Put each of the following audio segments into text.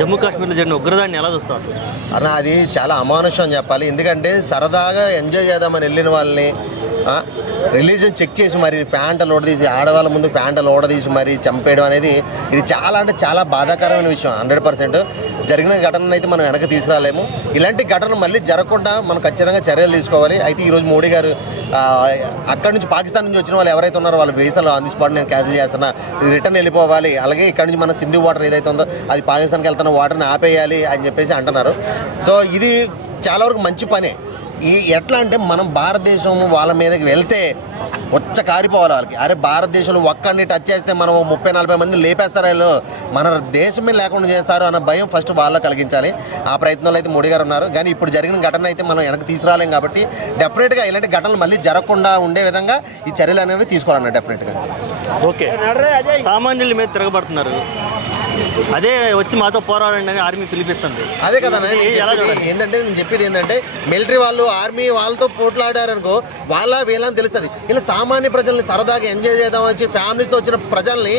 జమ్మూ కాశ్మీర్లో జరిగిన ఉగ్రదాడిని ఎలా చూస్తావు అసలు? అన్న అది చాలా అమానుషం అని చెప్పాలి. ఎందుకంటే సరదాగా ఎంజాయ్ చేద్దామని వెళ్ళిన వాళ్ళని రిలీజన్ చెక్ చేసి మరి ప్యాంటలు ఓడదీసి ఆడవాళ్ళ ముందు ప్యాంటలు ఓడదీసి మరి చంపేయడం అనేది ఇది చాలా అంటే చాలా బాధాకరమైన విషయం. 100% జరిగిన ఘటనను అయితే మనం వెనక్కి తీసుకురాలేము. ఇలాంటి ఘటనలు మళ్ళీ జరగకుండా మనం ఖచ్చితంగా చర్యలు తీసుకోవాలి. అయితే ఈరోజు మోడీ గారు అక్కడి నుంచి పాకిస్తాన్ నుంచి వచ్చిన వాళ్ళు ఎవరైతే ఉన్నారో వాళ్ళ వీసాలు ఆన్ ది స్పాట్ నేను క్యాన్సిల్ చేస్తున్నా, ఇది రిటర్న్ వెళ్ళిపోవాలి. అలాగే ఇక్కడ నుంచి మన సింధు వాటర్ ఏదైతే ఉందో అది పాకిస్తాన్కి వెళ్తున్న వాటర్ని ఆపేయాలి అని చెప్పేసి అంటున్నారు. సో ఇది చాలా వరకు మంచి పనే. ఎట్లా అంటే మనం భారతదేశం వాళ్ళ మీదకి వెళ్తే వచ్చ కారిపోవాలి వాళ్ళకి. అరే భారతదేశంలో ఒక్కడిని టచ్ చేస్తే మనం 30-40 మంది లేపేస్తారు, వీళ్ళు మన దేశమే లేకుండా చేస్తారు అన్న భయం ఫస్ట్ వాళ్ళకి కలిగించాలి. ఆ ప్రయత్నంలో అయితే మోడీ గారు ఉన్నారు. కానీ ఇప్పుడు జరిగిన ఘటన అయితే మనం వెనక్కి తీసుకురాలేం కాబట్టి డెఫినెట్గా ఇలాంటి ఘటనలు మళ్ళీ జరగకుండా ఉండే విధంగా ఈ చర్యలు అనేవి తీసుకోవాలన్న డెఫినెట్గా. ఓకే, సామాన్యుల మీద తిరగబడుతున్నారు, అదే వచ్చి మాతో పోరాడండి అని ఆర్మీ పిలిపిస్తుంది. అదే కదా ఏంటంటే నేను చెప్పేది ఏంటంటే మిలిటరీ వాళ్ళు ఆర్మీ వాళ్ళతో పోట్లాడారనుకో వీళ్ళని తెలుస్తుంది. ఇలా సామాన్య ప్రజల్ని సరదాగా ఎంజాయ్ చేద్దాం వచ్చి ఫ్యామిలీస్తో వచ్చిన ప్రజల్ని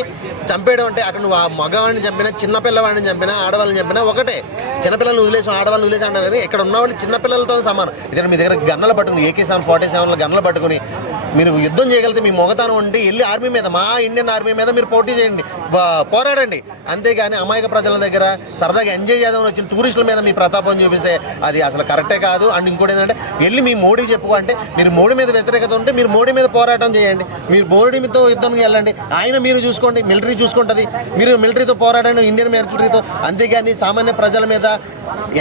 చంపేయడం అంటే అక్కడ నువ్వు మగవాడిని చంపినా చిన్నపిల్లవాడిని చంపినా ఆడవాళ్ళని చంపినా ఒకటే. చిన్నపిల్లల్ని వదిలేసాం ఆడవాళ్ళని వదిలేసి అంటారు కానీ ఇక్కడ ఉన్న వాళ్ళు చిన్నపిల్లలతో సమానం. ఇక్కడ మీ దగ్గర గన్నలు పట్టుకుని AK-47 గన్నలు పట్టుకుని మీరు యుద్ధం చేయగలిగితే మీ మొగతానం ఉండి వెళ్ళి ఆర్మీ మీద, మా ఇండియన్ ఆర్మీ మీద మీరు పోటీ చేయండి, పోరాడండి. అంతేగాని అమాయక ప్రజల దగ్గర సరదాగా ఎంజాయ్ చేద్దామని వచ్చిన టూరిస్టుల మీద మీ ప్రతాపం చూపిస్తే అది అసలు కరెక్టే కాదు. అండ్ ఇంకోటి ఏంటంటే వెళ్ళి మీ మోడీకి చెప్పుకో అంటే మీరు మోడీ మీద వ్యతిరేకత ఉంటే మీరు మోడీ మీద పోరాటం చేయండి, మీరు మోడీతో యుద్ధానికి వెళ్ళండి, ఆయన మీరు చూసుకోండి, మిలిటరీ చూసుకుంటుంది, మీరు మిలిటరీతో పోరాడండి ఇండియన్ మిలిటరీతో. అంతేగాని సామాన్య ప్రజల మీద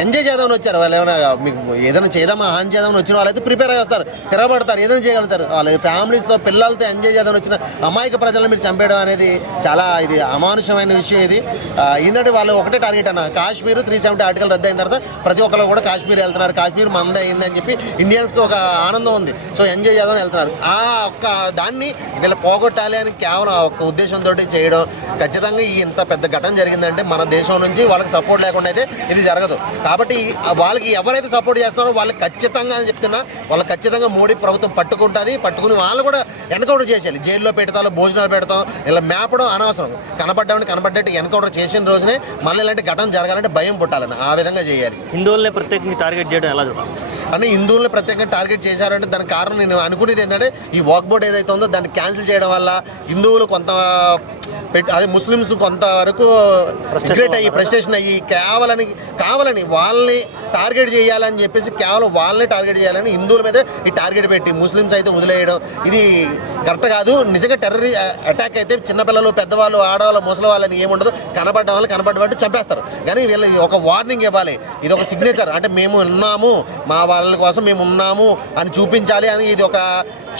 ఎంజాయ్ చేద్దామని వచ్చారు వాళ్ళు. ఏమైనా మీకు ఏదైనా చేద్దామా హాని చేద్దామని వచ్చిన వాళ్ళైతే ప్రిపేర్ అయ్యి వస్తారు, తిరగబడతారు, ఏదైనా చేయగలుగుతారు. వాళ్ళ ఫ్యామిలీస్తో పిల్లలతో ఎంజాయ్ చేద్దామని వచ్చిన అమాయక ప్రజలను మీరు చంపేయడం అనేది చాలా ఇది అమానుషమైన విషయం. ఇది ఏంటంటే వాళ్ళు ఒకటే టార్గెట్ అన్న, కాశ్మీర్ 370 ఆర్టికల్ రద్దు అయిన తర్వాత ప్రతి ఒక్కరు కూడా కాశ్మీర్ వెళ్తున్నారు, కాశ్మీర్ మంద అయింది అని చెప్పి ఇండియన్స్కి ఒక ఆనందం ఉంది. సో ఎంజాయ్ చేద్దామని వెళ్తున్నారు. ఆ ఒక్క దాన్ని వీళ్ళు పోగొట్టాలి అని కేవలం ఆ ఒక్క ఉద్దేశంతో చేయడం. ఖచ్చితంగా ఈ ఇంత పెద్ద ఘటన జరిగిందంటే మన దేశం నుంచి వాళ్ళకి సపోర్ట్ లేకుండా అయితే ఇది జరగదు. కాబట్టి వాళ్ళకి ఎవరైతే సపోర్ట్ చేస్తున్నారో వాళ్ళకి ఖచ్చితంగా అని చెప్తున్నా, వాళ్ళకి ఖచ్చితంగా మోడీ ప్రభుత్వం పట్టుకుంటుంది. పట్టుకుని వాళ్ళు కూడా ఎన్కౌంటర్ చేసేయాలి. జైల్లో పెడతాం, భోజనాలు పెడతాం, ఇలా మేపడం అనవసరం. కనపడ్డామని కనపడ్డట్టు ఎన్కౌంటర్ చేసిన రోజునే మళ్ళీ ఇలాంటి ఘటన జరగాలంటే భయం పుట్టాలని ఆ విధంగా చేయాలి. హిందువులనే ప్రత్యేకంగా టార్గెట్ చేయడం ఎలా చూడాలి అంటే హిందువులను ప్రత్యేకంగా టార్గెట్ చేశారంటే దానికి కారణం నేను అనుకునేది ఏంటంటే ఈ వాక్ బోర్డ్ ఏదైతే ఉందో దాన్ని క్యాన్సిల్ చేయడం వల్ల హిందువులు కొంత అదే ముస్లిమ్స్ కొంతవరకు రిగ్రెట్ అయ్యి ఫ్రస్ట్రేషన్ అయ్యి కావాలని వాళ్ళని టార్గెట్ చేయాలని చెప్పేసి కేవలం వాళ్ళని టార్గెట్ చేయాలని హిందువుల మీద ఈ టార్గెట్ పెట్టి ముస్లిమ్స్ అయితే వదిలేయడం ఇది కరెక్ట్ కాదు. నిజంగా టెర్రరీ అటాక్ అయితే చిన్నపిల్లలు, పెద్దవాళ్ళు, ఆడవాళ్ళు, ముసలి వాళ్ళని ఏముండదు, కనబడ్డ వాళ్ళు కనబడ్డబట్టి చంపేస్తారు. కానీ వీళ్ళు ఒక వార్నింగ్ ఇవ్వాలి, ఇది ఒక సిగ్నేచర్ అంటే మేము ఉన్నాము, మా వాళ్ళ కోసం మేము ఉన్నాము అని చూపించాలి అని, ఇది ఒక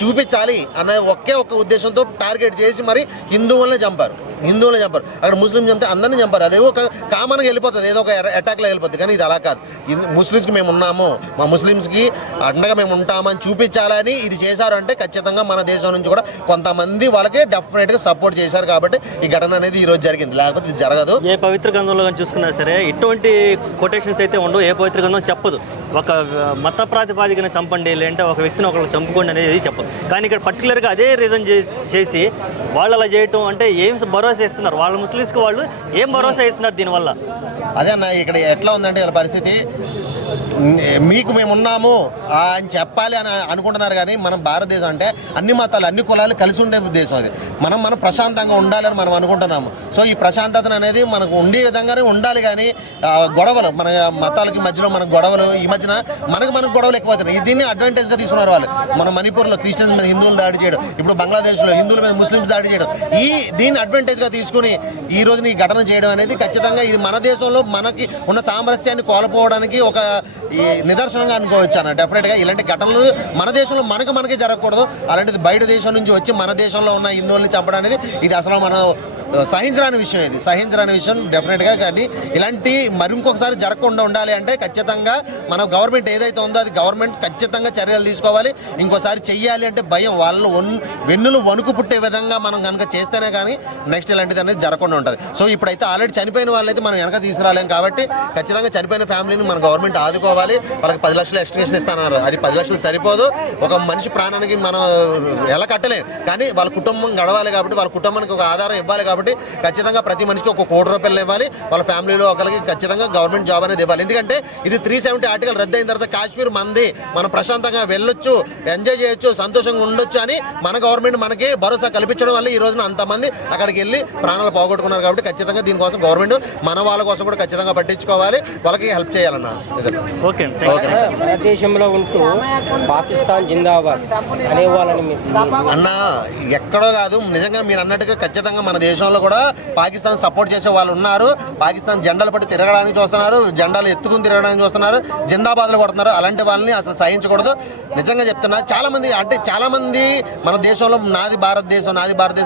చూపించాలి అనే ఒకే ఒక్క ఉద్దేశంతో టార్గెట్ చేసి మరి హిందువులనే చంపారు. అక్కడ ముస్లిం చంపితే అందరినీ చంపారు. అదేవో ఒక కామన్గా వెళ్ళిపోతుంది, ఏదో ఒక అటాక్లో వెళ్ళిపోతుంది. కానీ ఇది అలా కాదు. ముస్లిమ్స్కి మేము ఉన్నాము, మా ముస్లిమ్స్కి అండగా మేము ఉంటామని చూపించాలని ఇది చేశారు అంటే ఖచ్చితంగా మన దేశం నుంచి కూడా కొంతమంది వాళ్ళకి డెఫినెట్గా సపోర్ట్ చేశారు. కాబట్టి ఈ ఘటన అనేది ఈరోజు జరిగింది, లేకపోతే ఇది జరగదు. ఏ పవిత్ర గ్రంథంలో కానీ చూసుకున్నా సరే ఇటువంటి కొటేషన్స్ అయితే ఉండవు. ఏ పవిత్ర గ్రంథం చెప్పదు ఒక మత ప్రాతిపాదికన చంపండి, లేదంటే ఒక వ్యక్తిని ఒకళ్ళు చంపుకోండి అనేది చెప్పదు. కానీ ఇక్కడ పర్టికులర్గా అదే రీజన్ చేసి వాళ్ళు అలా చేయటం అంటే ఏం భరోసా ఇస్తున్నారు? వాళ్ళ ముస్లిమ్స్కి వాళ్ళు ఏం భరోసా ఇస్తున్నారు దీనివల్ల? అదే అన్న ఇక్కడ ఎట్లా ఉందంటే వీళ్ళ పరిస్థితి, మీకు మేము ఉన్నాము అని చెప్పాలి అని అనుకుంటున్నారు. కానీ మనం భారతదేశం అంటే అన్ని మతాలు, అన్ని కులాలు కలిసి ఉండే దేశం. అది మనం ప్రశాంతంగా ఉండాలని మనం అనుకుంటున్నాము. సో ఈ ప్రశాంతత అనేది మనకు ఉండే విధంగానే ఉండాలి. కానీ గొడవలు, మన మతాలకి మధ్యలో మన గొడవలు, ఈ మధ్యన మనకు గొడవలు ఎక్కువవుతున్నాయి. దీన్ని అడ్వాంటేజ్గా తీసుకున్నారు వాళ్ళు. మన మణిపూర్లో క్రిస్టియన్స్ మీద హిందువులు దాడి చేయడం, ఇప్పుడు బంగ్లాదేశ్లో హిందువుల మీద ముస్లిమ్స్ దాడి చేయడం, దీన్ని అడ్వాంటేజ్గా తీసుకుని ఈ రోజున ఈ ఘటన చేయడం అనేది ఖచ్చితంగా ఇది మన దేశంలో మనకి ఉన్న సామరస్యాన్ని కోల్పోవడానికి ఒక ఈ నిదర్శనంగా అనుకోవచ్చు అన్న. డెఫినెట్గా ఇలాంటి ఘటనలు మన దేశంలో మనకే జరగకూడదు. అలాంటిది బయట దేశం నుంచి వచ్చి మన దేశంలో ఉన్న హిందువుల్ని చంపడం అనేది ఇది అసలు మనం సహించరాని విషయం. ఇది సహించరాని విషయం డెఫినెట్గా. కానీ ఇలాంటి మరి ఇంకొకసారి జరగకుండా ఉండాలి అంటే ఖచ్చితంగా మన గవర్నమెంట్ ఏదైతే ఉందో అది గవర్నమెంట్ ఖచ్చితంగా చర్యలు తీసుకోవాలి. ఇంకోసారి చెయ్యాలి అంటే భయం, వాళ్ళు వెన్నులు వణుకు పుట్టే విధంగా మనం కనుక చేస్తేనే కానీ నెక్స్ట్ ఇలాంటిది అనేది జరగకుండా ఉంటుంది. సో ఇప్పుడైతే ఆల్రెడీ చనిపోయిన వాళ్ళైతే మనం వెనక తీసుకురాలేం. కాబట్టి ఖచ్చితంగా చనిపోయిన ఫ్యామిలీని మన గవర్నమెంట్ ఆదుకోవాలి. వాళ్ళకి 10 లక్షలు ఎక్స్టెన్షన్ ఇస్తున్నారు. అది 10 లక్షలు సరిపోదు. ఒక మనిషి ప్రాణానికి మనం ఎలా కట్టలేం. కానీ వాళ్ళ కుటుంబం గడవాలి కాబట్టి, వాళ్ళ కుటుంబానికి ఒక ఆధారం ఇవ్వాలి కాబట్టి కాబట్టి ఖచ్చితంగా ప్రతి మనిషికి ఒక ₹1,00,00,000 ఇవ్వాలి, వాళ్ళ ఫ్యామిలీలో ఒకరికి ఖచ్చితంగా గవర్నమెంట్ జాబ్ అనేది ఇవ్వాలి. ఎందుకంటే ఇది 370 ఆర్టికల్ రద్దు అయిన తర్వాత కాశ్మీర్ మంది, మనం ప్రశాంతంగా వెళ్ళొచ్చు, ఎంజాయ్ చేయొచ్చు, సంతోషంగా ఉండొచ్చు అని మన గవర్నమెంట్ మనకి భరోసా కల్పించడం వల్ల ఈ రోజున అంతమంది అక్కడికి వెళ్ళి ప్రాణాలు పోగొట్టుకున్నారు. కాబట్టి ఖచ్చితంగా దీనికోసం గవర్నమెంట్ మన వాళ్ళ కోసం కూడా ఖచ్చితంగా పట్టించుకోవాలి, వాళ్ళకి హెల్ప్ చేయాలన్న. ఓకే ఓకే భారతదేశంలో ఉంటూ పాకిస్తాన్ జిందాబాద్ అనేవాళ్ళని అన్న ఎక్కడో కాదు, నిజంగా మీరు అన్నట్టుగా ఖచ్చితంగా మన దేశంలో కూడా పాకిస్తాన్ సపోర్ట్ చేసే వాళ్ళు ఉన్నారు. పాకిస్తాన్ జెండాలు పట్టి తిరగడానికి చూస్తున్నారు, జెండాలు ఎత్తుకుని తిరగడానికి చూస్తున్నారు, జిందాబాద్లు కొడుతున్నారు. అలాంటి వాళ్ళని అసలు సహించకూడదు. నిజంగా చెప్తున్నా, చాలా మంది మన దేశంలో నాది భారతదేశం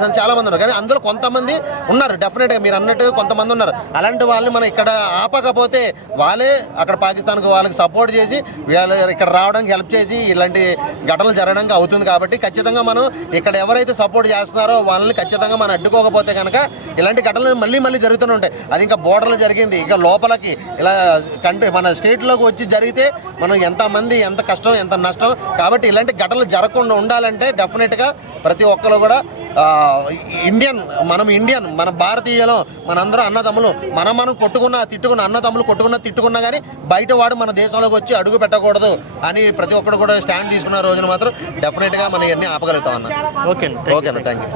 అని చాలా మంది ఉన్నారు. కానీ అందులో కొంతమంది ఉన్నారు, డెఫినెట్గా మీరు అన్నట్టుగా కొంతమంది ఉన్నారు. అలాంటి వాళ్ళని మనం ఇక్కడ ఆపకపోతే వాళ్ళే అక్కడ పాకిస్తాన్కి వాళ్ళకి సపోర్ట్ చేసి వీళ్ళు ఇక్కడ రావడానికి హెల్ప్ చేసి ఇలాంటి ఘటనలు జరగడానికి అవుతుంది. కాబట్టి ఖచ్చితంగా మనం ఇక్కడ ఎవరైతే సపోర్ట్ చేస్తున్నారో వాళ్ళని ఖచ్చితంగా మనం అడ్డుకోకపోతే కనుక ఇలాంటి ఘటనలు మళ్ళీ జరుగుతూనే ఉంటాయి. అది ఇంకా బోర్డర్లు జరిగింది, ఇంకా లోపలికి ఇలా కంట్రీ మన స్టేట్లోకి వచ్చి జరిగితే మనం ఎంతమంది, ఎంత కష్టం, ఎంత నష్టం. కాబట్టి ఇలాంటి ఘటనలు జరగకుండా ఉండాలంటే డెఫినెట్గా ప్రతి ఒక్కరు కూడా ఇండియన్ మన భారతీయులం, మనందరం అన్నదమ్ములు, మనం తిట్టుకున్న అన్నదమ్ములు తిట్టుకున్నా కానీ బయట వాడు మన దేశంలోకి వచ్చి అడుగు పెట్టకూడదు అని ప్రతి ఒక్కరు కూడా స్టాండ్ తీసుకున్న రోజున మాత్రం డెఫినెట్గా మనం ఇవన్నీ ఆపగలుగుతాం అన్న. ఓకే ఓకేనా, థ్యాంక్ యూ.